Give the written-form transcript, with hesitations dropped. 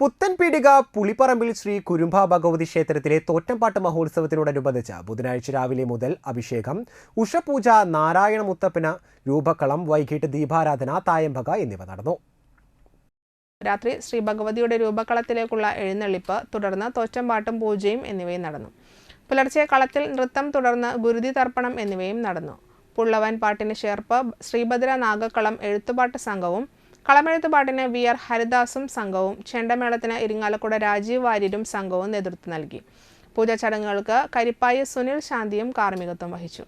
പുത്തൻപീടിക പുളിപ്പറമ്പിൽ ശ്രീ കുരുംബ ഭഗവതി ക്ഷേത്രത്തിലെ തോറ്റംപാട്ട് മഹോത്സവത്തിനോടനുബന്ധിച്ച് ബുധനാഴ്ച രാവിലെ മുതൽ അഭിഷേകം, ഉഷപൂജ, നാരായണ മുത്തപ്പന് രൂപക്കളം, വൈകിട്ട് ദീപാരാധന, തായമ്പക എന്നിവ നടന്നു. രാത്രി ശ്രീ ഭഗവതിയുടെ രൂപക്കളത്തിലേക്കുള്ള എഴുന്നള്ളിപ്പ്, തുടർന്ന് തോറ്റംപാട്ടും പൂജയും എന്നിവയും നടന്നു. പുലർച്ചെ കളത്തിൽ നൃത്തം, തുടർന്ന് ഗുരുതി തർപ്പണം എന്നിവയും നടന്നു. പുള്ളവൻ പാട്ടിന് ചേർപ്പ് ശ്രീഭദ്ര നാഗക്കളം എഴുത്തുപാട്ട് സംഘവും, കളമെഴുത്തുപാട്ടിന് വി.ആർ. ഹരിദാസും സംഘവും, ചെണ്ടമേളത്തിന് ഇരിങ്ങാലക്കുട രാജീവ് വാര്യരും സംഘവും നേതൃത്വം നൽകി. പൂജാ ചടങ്ങുകൾക്ക് കരിപ്പായി സുനിൽ ശാന്തിയും കാർമ്മികത്വം വഹിച്ചു.